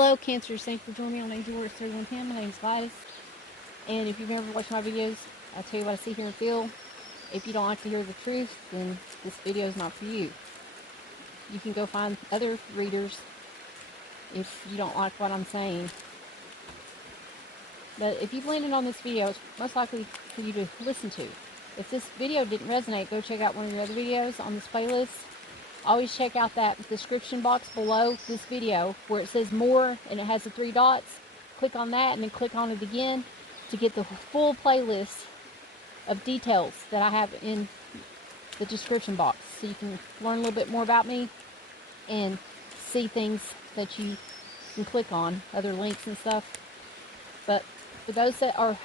Hello, Cancers. Thank you for joining me on AGM My name is Gladys. And if you've never watched my videos, I tell you what I see, hear, and feel. If you don't like to hear the truth, then this video is not for you. You can go find other readers if you don't like what I'm saying. But if you've landed on this video, it's most likely for you to listen to. If this video didn't resonate, go check out one of your other videos on this playlist. Always check out that description box below this video where it says more and it has the 3 dots. Click on that and then click on it again to get the full playlist of details that I have in the description box, so you can learn a little bit more about me and see things that you can click on, other links and stuff. But for those that are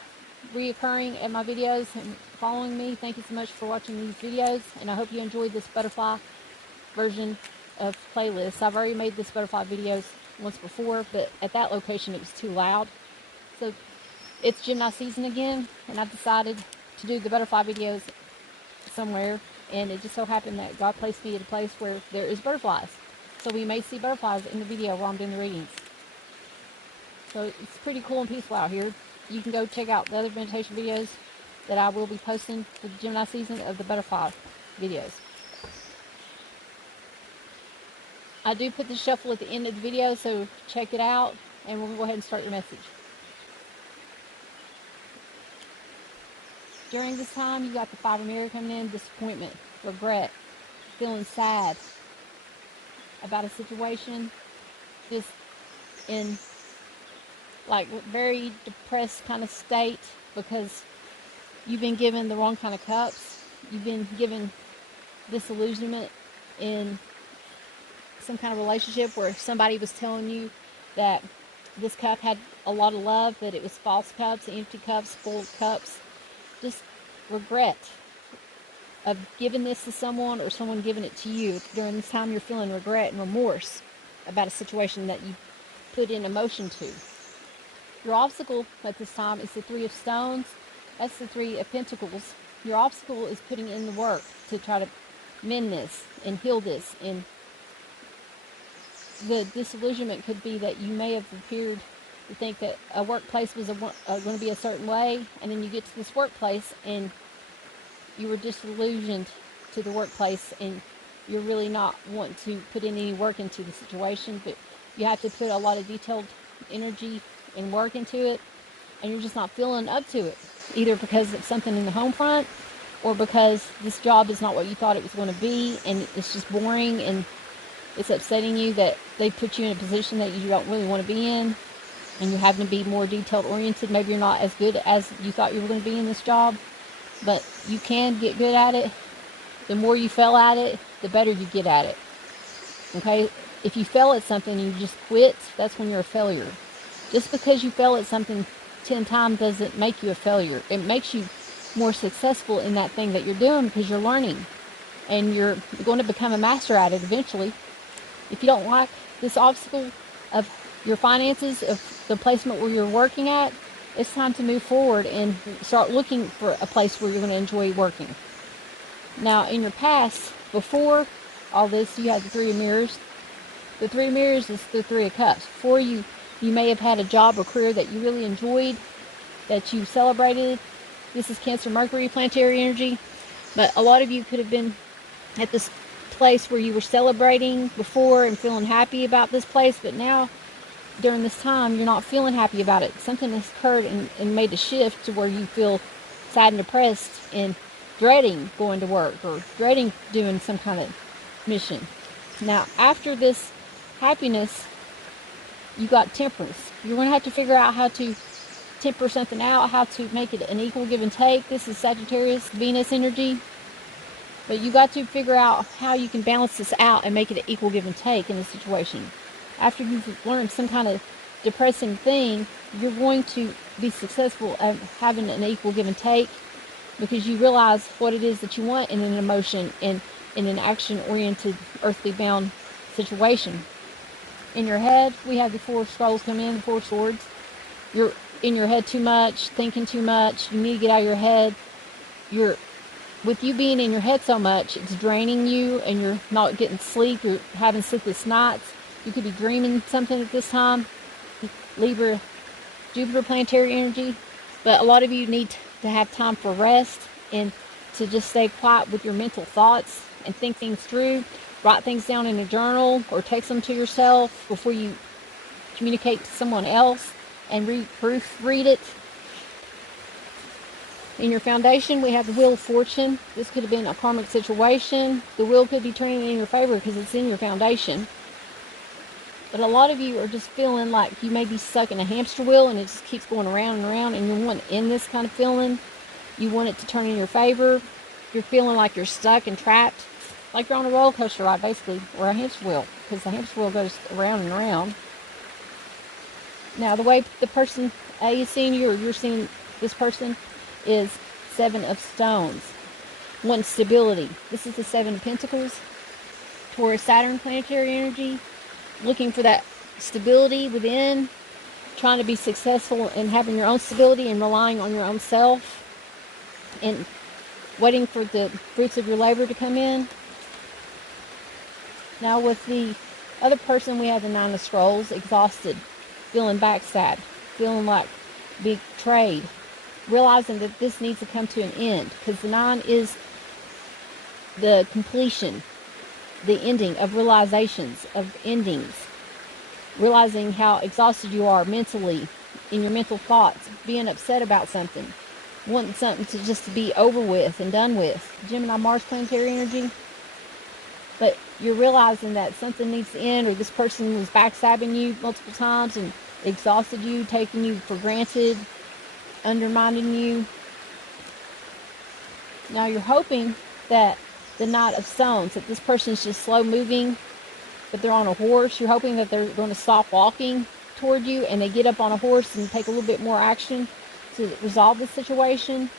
reoccurring at my videos and following me, thank you so much for watching these videos, and I hope you enjoyed this butterfly version of playlist. I've already made this butterfly videos once before, but at that location it was too loud. So it's Gemini season again, and I've decided to do the butterfly videos somewhere, and it just so happened that God placed me at a place where there is butterflies. So we may see butterflies in the video while I'm doing the readings. So it's pretty cool and peaceful out here. You can go check out the other meditation videos that I will be posting for the Gemini season of the butterfly videos. I do put the shuffle at the end of the video, so check it out, and we'll go ahead and start your message. During this time, you got the 5 of Mirror coming in, disappointment, regret, feeling sad about a situation, just in like very depressed kind of state because you've been given the wrong kind of cups. You've been given disillusionment in some kind of relationship where somebody was telling you that this cup had a lot of love, that it was false cups, empty cups, full cups. Just regret of giving this to someone or someone giving it to you. During this time, you're feeling regret and remorse about a situation that you put in emotion to. Your obstacle at this time is the 3 of Stones. That's the 3 of Pentacles. Your obstacle is putting in the work to try to mend this and heal this. And the disillusionment could be that you may have appeared to think that a workplace was going to be a certain way, and then you get to this workplace and you were disillusioned to the workplace, and you're really not wanting to put in any work into the situation, but you have to put a lot of detailed energy and work into it, and you're just not feeling up to it, either because of something in the home front or because this job is not what you thought it was going to be, and it's just boring, and it's upsetting you that they put you in a position that you don't really want to be in, and you're having to be more detailed oriented. Maybe you're not as good as you thought you were going to be in this job, but you can get good at it. The more you fail at it, the better you get at it. Okay? If you fail at something and you just quit, that's when you're a failure. Just because you fail at something 10 times doesn't make you a failure. It makes you more successful in that thing that you're doing because you're learning, and you're going to become a master at it eventually. If you don't like this obstacle of your finances, of the placement where you're working at, it's time to move forward and start looking for a place where you're going to enjoy working. Now, in your past, before all this, you had the 3 of Mirrors. The 3 of Mirrors is the 3 of Cups. Before you may have had a job or career that you really enjoyed, that you celebrated. This is Cancer, Mercury, planetary energy. But a lot of you could have been at this place where you were celebrating before and feeling happy about this place, but now during this time you're not feeling happy about it. Something has occurred and made a shift to where you feel sad and depressed and dreading going to work or dreading doing some kind of mission. Now, after this happiness, you got temperance. You're going to have to figure out how to temper something out, how to make it an equal give and take. This is Sagittarius, Venus energy. But you got to figure out how you can balance this out and make it an equal give and take in this situation. After you've learned some kind of depressing thing, you're going to be successful at having an equal give and take because you realize what it is that you want in an emotion and in an action-oriented, earthly-bound situation. In your head, we have the 4 scrolls come in, the 4 swords. You're in your head too much, thinking too much. You need to get out of your head. With you being in your head so much, it's draining you, and you're not getting sleep. You're having sleepless nights. You could be dreaming something at this time. Libra, Jupiter planetary energy. But a lot of you need to have time for rest and to just stay quiet with your mental thoughts and think things through. Write things down in a journal or text them to yourself before you communicate to someone else, and proofread it. In your foundation, we have the Wheel of Fortune. This could have been a karmic situation. The wheel could be turning in your favor because it's in your foundation. But a lot of you are just feeling like you may be stuck in a hamster wheel and it just keeps going around and around, and you want to end this kind of feeling. You want it to turn in your favor. You're feeling like you're stuck and trapped, like you're on a roller coaster ride, basically, or a hamster wheel, because the hamster wheel goes around and around. Now, the way the person A is seeing you, or you're seeing this person, is Seven of Stones. Wanting stability. This is the Seven of Pentacles. Taurus, Saturn planetary energy. Looking for that stability within. Trying to be successful in having your own stability and relying on your own self. And waiting for the fruits of your labor to come in. Now with the other person, we have the Nine of Scrolls. Exhausted. Feeling backstabbed. Feeling like betrayed. Realizing that this needs to come to an end, because the 9 is the completion, the ending of realizations, of endings. Realizing how exhausted you are mentally, in your mental thoughts, being upset about something, wanting something to just to be over with and done with. Gemini, Mars planetary energy. But you're realizing that something needs to end, or this person was backstabbing you multiple times and exhausted you, taking you for granted, undermining you. Now you're hoping that the Knight of Stones, that this person's just slow moving, but they're on a horse. You're hoping that they're going to stop walking toward you and they get up on a horse and take a little bit more action to resolve the situation.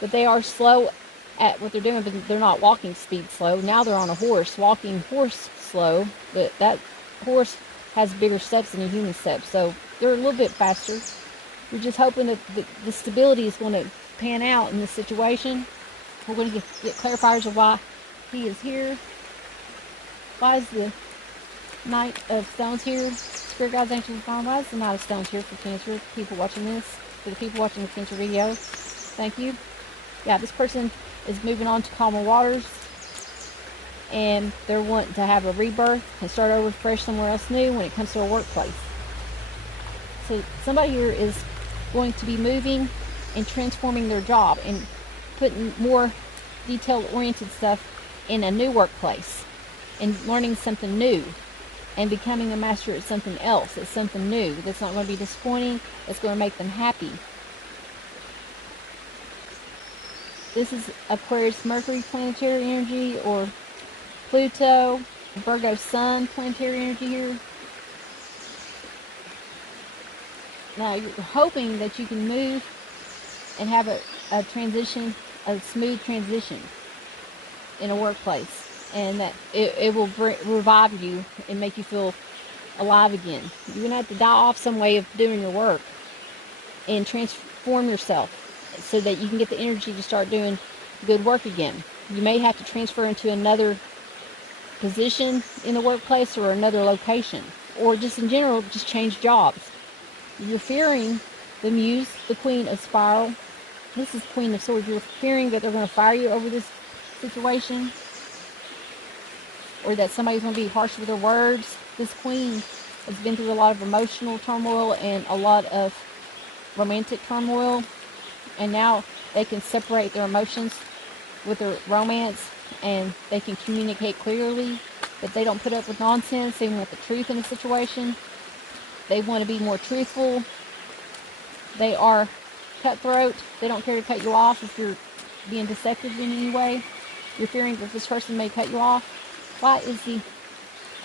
But they are slow at what they're doing, but they're not walking speed slow. Now they're on a horse, walking horse slow, but that horse has bigger steps than a human step, so they're a little bit faster. We're just hoping that the stability is going to pan out in this situation. We're going to get clarifiers of why he is here. Why is the Knight of Stones here? Spirit guides, angels, and why is the Knight of Stones here for Cancer? People watching this, for the people watching the Cancer video, thank you. Yeah, this person is moving on to calmer waters, and they're wanting to have a rebirth and start over fresh somewhere else new when it comes to a workplace. So somebody here is going to be moving and transforming their job and putting more detail-oriented stuff in a new workplace and learning something new and becoming a master at something else, at something new that's not going to be disappointing, that's going to make them happy. This is Aquarius Mercury planetary energy, or Pluto, Virgo Sun planetary energy here. Now you're hoping that you can move and have a transition, a smooth transition in a workplace, and that it will revive you and make you feel alive again. You're going to have to die off some way of doing your work and transform yourself so that you can get the energy to start doing good work again. You may have to transfer into another position in the workplace or another location, or just in general, just change jobs. You're fearing the Muse, the Queen of Spiral. This is Queen of Swords. You're fearing that they're going to fire you over this situation, or that somebody's going to be harsh with their words. This Queen has been through a lot of emotional turmoil and a lot of romantic turmoil, and now they can separate their emotions with their romance, and they can communicate clearly, but they don't put up with nonsense. They want the truth in a situation. They want to be more truthful. They are cutthroat. They don't care to cut you off if you're being deceptive in any way. You're fearing that this person may cut you off. Why is the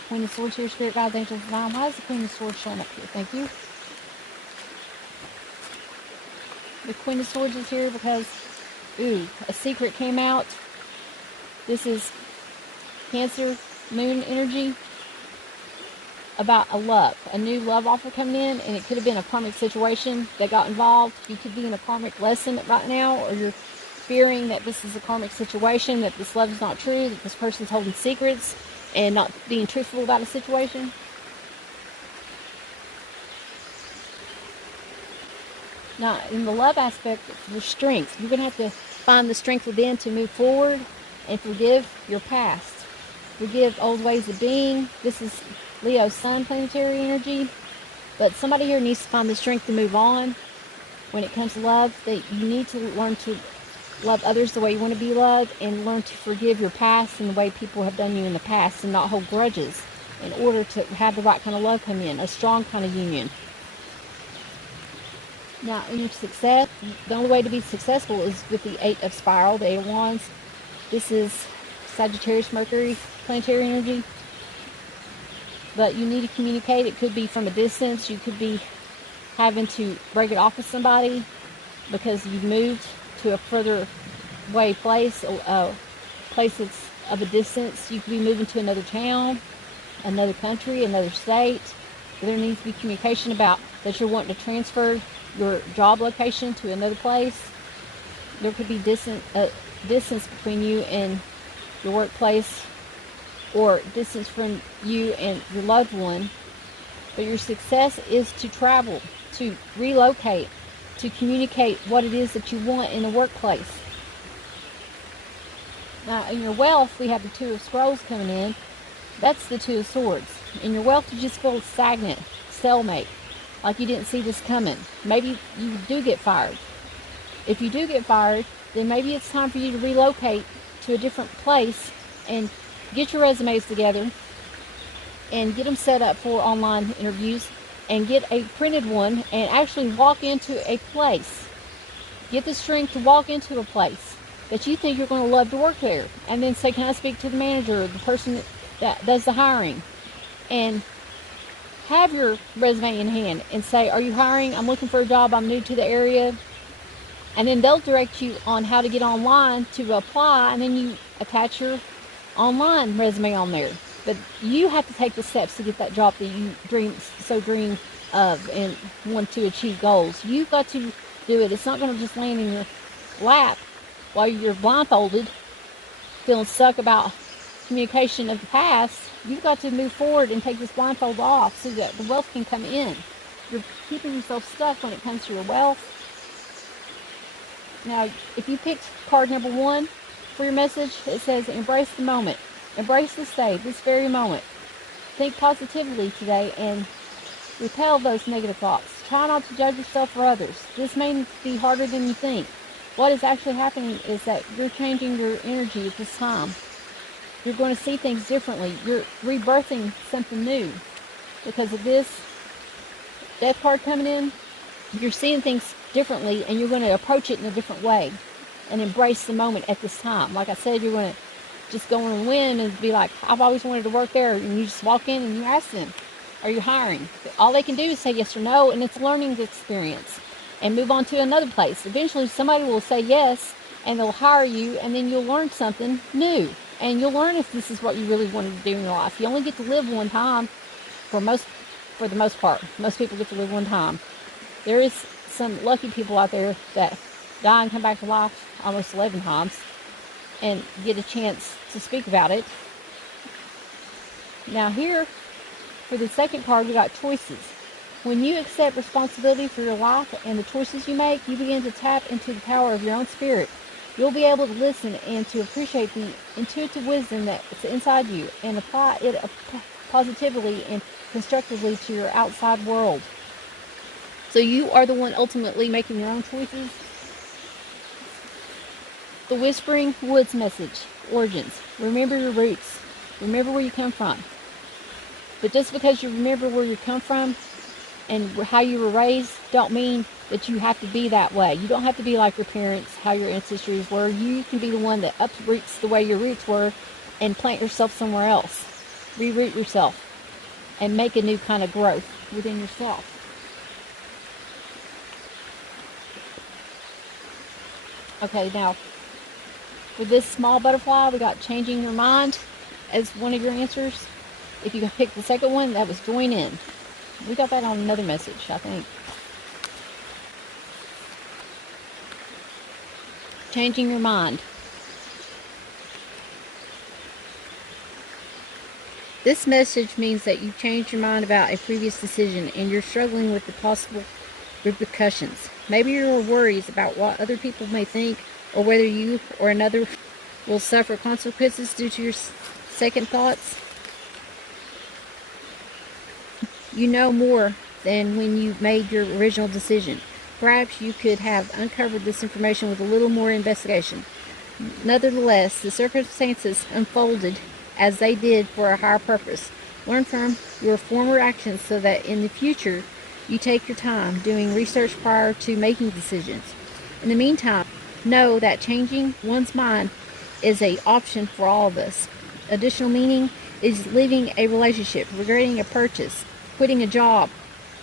Queen of Swords here, Spirit Guides, Angels, Divine? Why is the Queen of Swords showing up here? Thank you. The Queen of Swords is here because, a secret came out. This is Cancer Moon energy about a new love offer coming in, and it could have been a karmic situation that got involved. You could be in a karmic lesson right now, or you're fearing that this is a karmic situation, that this love is not true, that this person's holding secrets and not being truthful about a situation. Now, in the love aspect, for strength, you're going to have to find the strength within to move forward and forgive your past. Forgive old ways of being. This is Leo Sun planetary energy. But somebody here needs to find the strength to move on. When it comes to love, that you need to learn to love others the way you want to be loved, and learn to forgive your past and the way people have done you in the past, and not hold grudges, in order to have the right kind of love come in, a strong kind of union. Now, in your success, the only way to be successful is with the 8 of Spiral, the 8 of Wands. This is Sagittarius, Mercury, planetary energy. But you need to communicate. It could be from a distance. You could be having to break it off with somebody because you've moved to a further away place, a place that's of a distance. You could be moving to another town, another country, another state. There needs to be communication about that you're wanting to transfer your job location to another place. There could be distance between you and your workplace, or distance from you and your loved one. But your success is to travel, to relocate, to communicate what it is that you want in the workplace. Now, in your wealth, we have the 2 of Scrolls coming in. That's the 2 of Swords. In your wealth, you just feel stagnant, stalemate, like you didn't see this coming. Maybe you do get fired. If you do get fired, then maybe it's time for you to relocate to a different place and get your resumes together and get them set up for online interviews, and get a printed one and actually walk into a place. Get the strength to walk into a place that you think you're going to love to work there, and then say, can I speak to the manager or the person that does the hiring? And have your resume in hand and say, are you hiring? I'm looking for a job. I'm new to the area. And then they'll direct you on how to get online to apply, and then you attach your online resume on there. But you have to take the steps to get that job that you dream of and want to achieve goals. You've got to do it. It's not going to just land in your lap while you're blindfolded, feeling stuck about communication of the past. You've got to move forward and take this blindfold off so that the wealth can come in. You're keeping yourself stuck when it comes to your wealth. Now, if you picked card number 1 for your message, it says, embrace the moment. Embrace this day, this very moment. Think positively today and repel those negative thoughts. Try not to judge yourself or others. This may be harder than you think. What is actually happening is that you're changing your energy at this time. You're going to see things differently. You're rebirthing something new. Because of this death card coming in, you're seeing things differently, and you're going to approach it in a different way and embrace the moment at this time. Like I said, you're going to just go on a whim and be like, I've always wanted to work there. And you just walk in and you ask them, are you hiring? All they can do is say yes or no, and it's a learning experience. And move on to another place. Eventually somebody will say yes, and they'll hire you, and then you'll learn something new. And you'll learn if this is what you really wanted to do in your life. You only get to live one time for the most part. Most people get to live one time. There is some lucky people out there that die and come back to life almost 11 times and get a chance to speak about it. Now here, for the second card, we got choices. When you accept responsibility for your life and the choices you make, you begin to tap into the power of your own spirit. You'll be able to listen and to appreciate the intuitive wisdom that's inside you and apply it positively and constructively to your outside world. So you are the one ultimately making your own choices. The Whispering Woods message, origins. Remember your roots. Remember where you come from. But just because you remember where you come from and how you were raised, don't mean that you have to be that way. You don't have to be like your parents, how your ancestors were. You can be the one that uproots the way your roots were and plant yourself somewhere else. Reroot yourself and make a new kind of growth within yourself. Okay, now, for this small butterfly, we got changing your mind as one of your answers. If you can pick the second one, that was join in. We got that on another message, I think. Changing your mind. This message means that you've changed your mind about a previous decision and you're struggling with the possible repercussions. Maybe your worries about what other people may think, or whether you or another will suffer consequences due to your second thoughts. You know more than when you made your original decision. Perhaps you could have uncovered this information with a little more investigation. Nevertheless, the circumstances unfolded as they did for a higher purpose. Learn from your former actions so that in the future you take your time doing research prior to making decisions. In the meantime, know that changing one's mind is an option for all of us. Additional meaning is leaving a relationship, regretting a purchase, quitting a job,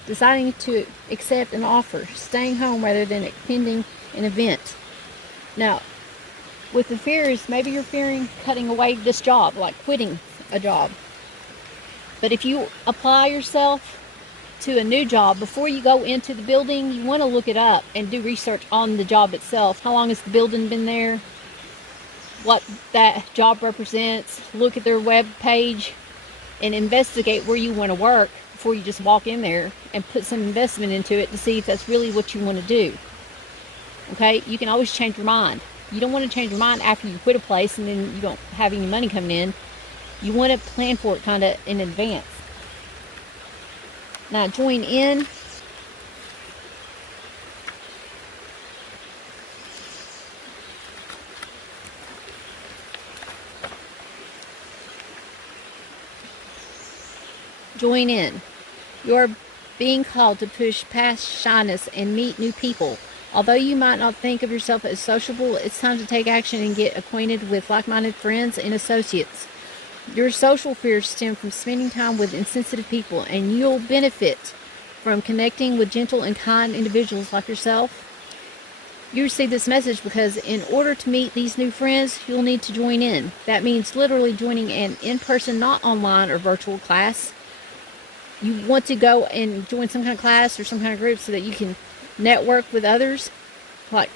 deciding to accept an offer, staying home rather than attending an event. Now, with the fears, maybe you're fearing cutting away this job, like quitting a job. But if you apply yourself to a new job, before you go into the building, you want to look it up and do research on the job itself. How long has the building been there? What that job represents. Look at their web page and investigate where you want to work before you just walk in there, and put some investment into it to see if that's really what you want to do. Okay, you can always change your mind. You don't want to change your mind after you quit a place and then you don't have any money coming in. You want to plan for it kind of in advance. Now, join in. Join in. You're being called to push past shyness and meet new people. Although you might not think of yourself as sociable, it's time to take action and get acquainted with like-minded friends and associates. Your social fears stem from spending time with insensitive people, and you'll benefit from connecting with gentle and kind individuals like yourself. You receive this message because in order to meet these new friends, you'll need to join in. That means literally joining an in-person, not online or virtual class. You want to go and join some kind of class or some kind of group so that you can network with others. Like,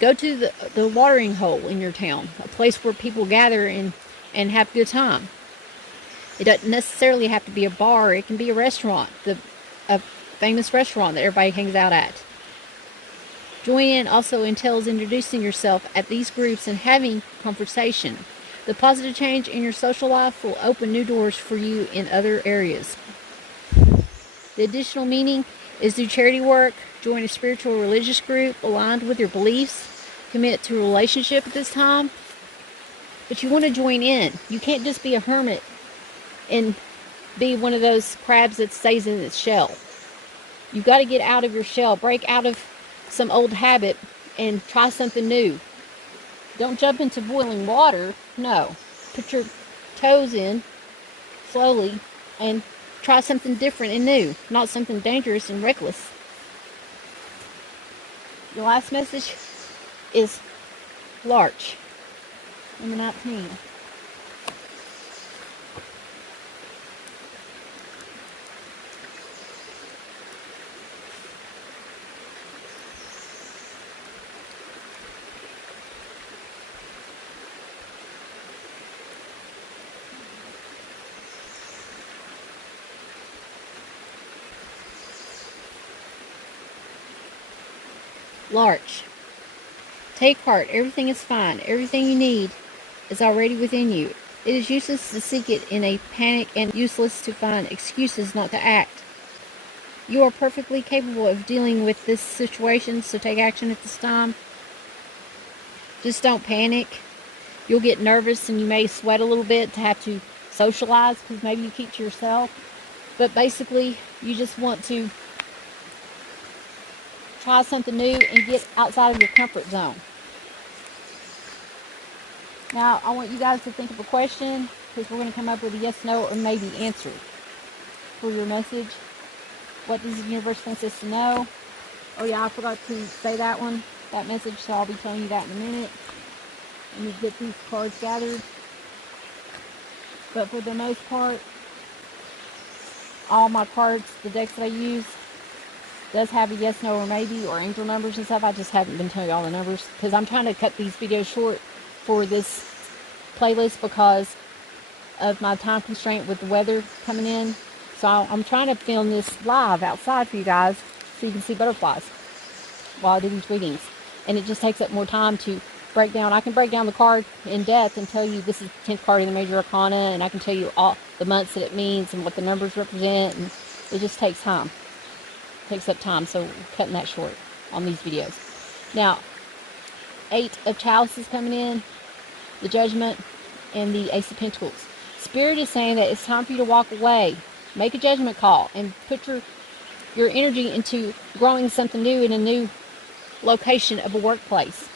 go to the watering hole in your town, a place where people gather and have a good time. It doesn't necessarily have to be a bar. It can be a restaurant, a famous restaurant that everybody hangs out at. Join in also entails introducing yourself at these groups and having conversation. The positive change in your social life will open new doors for you in other areas. The additional meaning is do charity work, join a spiritual or religious group aligned with your beliefs, commit to a relationship at this time. But you want to join in. You can't just be a hermit and be one of those crabs that stays in its shell. You've got to get out of your shell, break out of some old habit and try something new. Don't jump into boiling water. No. Put your toes in slowly and try something different and new, not something dangerous and reckless. The last message is Larch, number 19. Larch. Take heart. Everything is fine. Everything you need is already within you. It is useless to seek it in a panic and useless to find excuses not to act. You are perfectly capable of dealing with this situation, so take action at this time. Just don't panic. You'll get nervous and you may sweat a little bit to have to socialize because maybe you keep to yourself. But basically, you just want to try something new and get outside of your comfort zone. Now, I want you guys to think of a question because we're going to come up with a yes, no, or maybe answer for your message. What does the universe want us to know? Oh yeah, I forgot to say that one, that message, so I'll be telling you that in a minute. Let me get these cards gathered. But for the most part, all my cards, the decks that I use, does have a yes, no, or maybe, or angel numbers and stuff. I just haven't been telling you all the numbers because I'm trying to cut these videos short for this playlist because of my time constraint with the weather coming in. So I'm trying to film this live outside for you guys so you can see butterflies while I do these readings. And it just takes up more time to break down. I can break down the card in depth and tell you this is the 10th card in the major arcana, and I can tell you all the months that it means and what the numbers represent, and it just takes time. It takes up time, so we're cutting that short on these videos. Now, 8 of Chalices coming in, the Judgment, and the Ace of Pentacles. Spirit is saying that it's time for you to walk away, make a judgment call, and put your energy into growing something new in a new location of a workplace.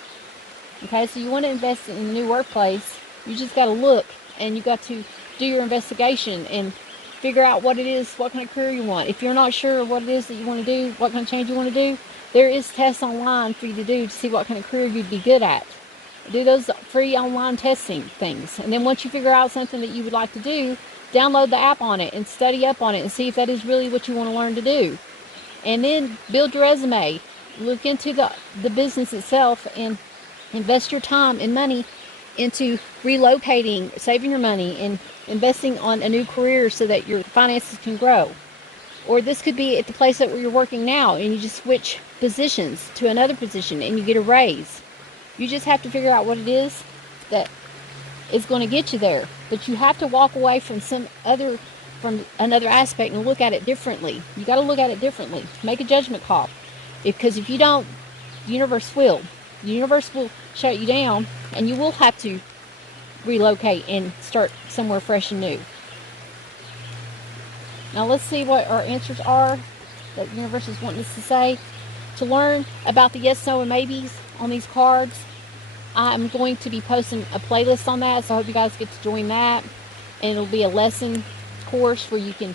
Okay, so you want to invest in a new workplace. You just got to look, and you got to do your investigation and figure out what it is, what kind of career you want. If you're not sure what it is that you want to do, what kind of change you want to do, there is tests online for you to do to see what kind of career you'd be good at. Do those free online testing things. And then once you figure out something that you would like to do, download the app on it and study up on it and see if that is really what you want to learn to do. And then build your resume. Look into the business itself and invest your time and money into relocating, saving your money, and investing on a new career so that your finances can grow. Or this could be at the place where you're working now, and you just switch positions to another position and you get a raise. You just have to figure out what it is that is going to get you there. But you have to walk away from another aspect and look at it differently. You got to look at it differently. Make a judgment call. Because if you don't, the universe will. The universe will shut you down, and you will have to relocate and start somewhere fresh and new. Now let's see what our answers are that the universe is wanting us to say. To learn about the yes, no, and maybes on these cards, I'm going to be posting a playlist on that, so I hope you guys get to join that. And it'll be a lesson course where you can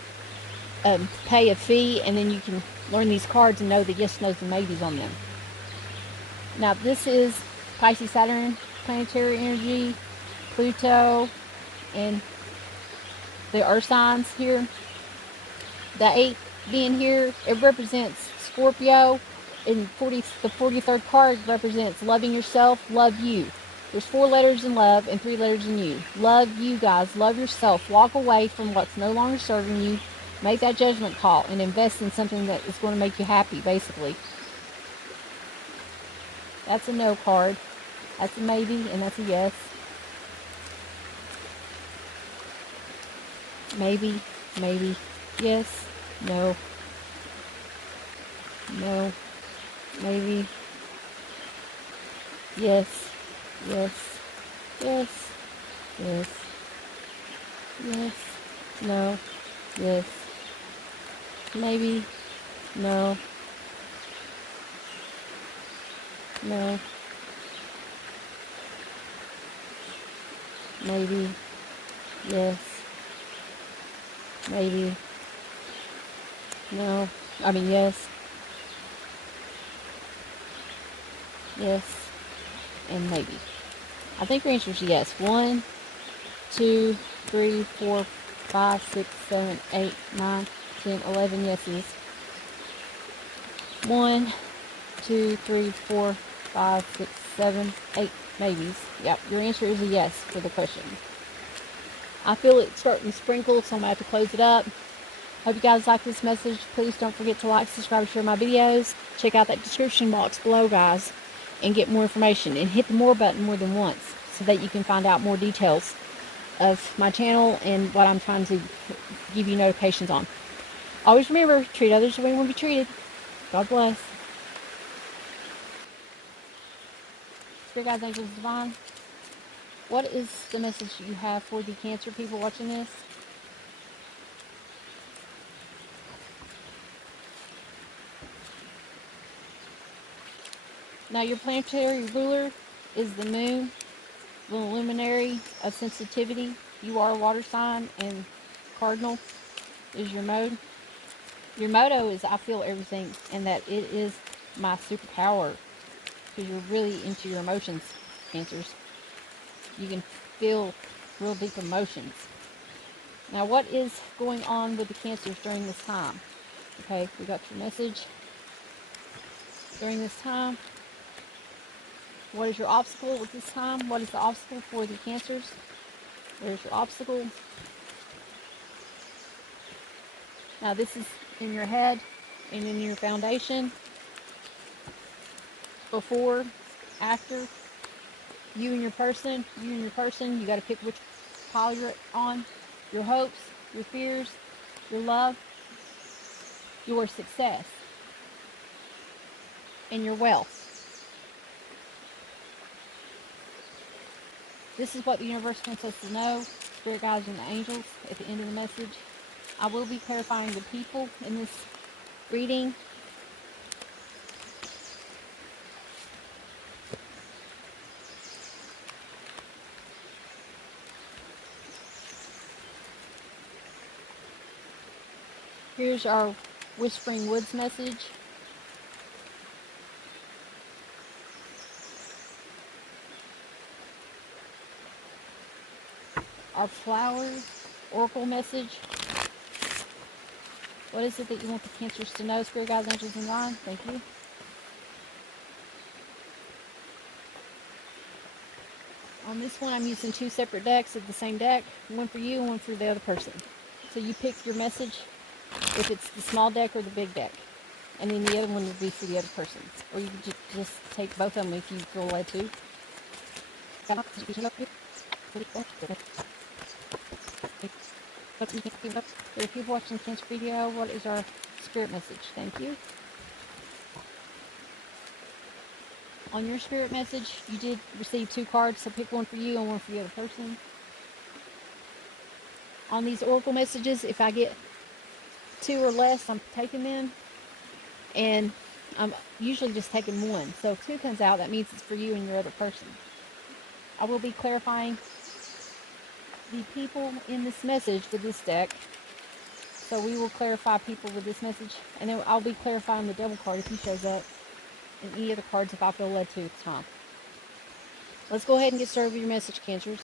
pay a fee, and then you can learn these cards and know the yes, no's, and maybes on them. Now this is Pisces, Saturn, planetary energy, Pluto, and the earth signs here. The 8 being here, it represents Scorpio, and the 43rd card represents loving yourself, love you. There's 4 letters in love and 3 letters in you. Love you guys, love yourself, walk away from what's no longer serving you, make that judgment call, and invest in something that is going to make you happy, basically. That's a no card. That's a maybe, and that's a yes. Maybe, maybe, yes, no, no, maybe, yes, yes, yes, yes, yes, no, yes, maybe, no, no, maybe, yes, maybe, no, yes, yes, and maybe. I think your answer is yes. 1, 2, 3, 4, 5, 6, 7, 8, 9, 10, 11 yeses. 1, 2, 3, 4, 5, 6, 7, 8 maybes. Yep, your answer is a yes for the question. I feel it starting to sprinkle, so I'm going to have to close it up. Hope you guys like this message. Please don't forget to like, subscribe, and share my videos. Check out that description box below, guys, and get more information. And hit the more button more than once so that you can find out more details of my channel and what I'm trying to give you notifications on. Always remember, treat others the way you want to be treated. God bless. Spirit guides, angels, divine. What is the message you have for the Cancer people watching this? Now your planetary ruler is the moon, the luminary of sensitivity. You are a water sign, and cardinal is your mode. Your motto is I feel everything, and that it is my superpower, because you're really into your emotions, Cancers. You can feel real deep emotions. Now what is going on with the Cancers during this time? Okay, we got your message. During this time, what is your obstacle with this time? What is the obstacle for the Cancers? There's your obstacle. Now this is in your head, And in your foundation, before, after, you and your person, you got to pick which pile you're on. Your hopes, your fears, your love, your success, and your wealth. This is what the universe wants us to know, spirit guides and the angels, at the end of the message. I will be clarifying the people in this reading. Here's our Whispering Woods message. Our Flowers Oracle message. What is it that you want the Cancers to know, spirit guides, angels, and God? Thank you. On this one, I'm using two separate decks of the same deck, one for you and one for the other person. So you pick your message, if it's the small deck or the big deck, and then the other one would be for the other person. Or you can just take both of them if you feel led to. For the people watching the Cancer video, what is our spirit message? Thank you. On your spirit message, you did receive two cards, so pick one for you and one for the other person. On these oracle messages, if I get two or less, I'm taking them, and I'm usually just taking one. So if two comes out, that means it's for you and your other person. I will be clarifying the people in this message with this deck. So we will clarify people with this message, and then I'll be clarifying the devil card if he shows up, and any other cards if I feel led to at the time. Let's go ahead and get started with your message, Cancers.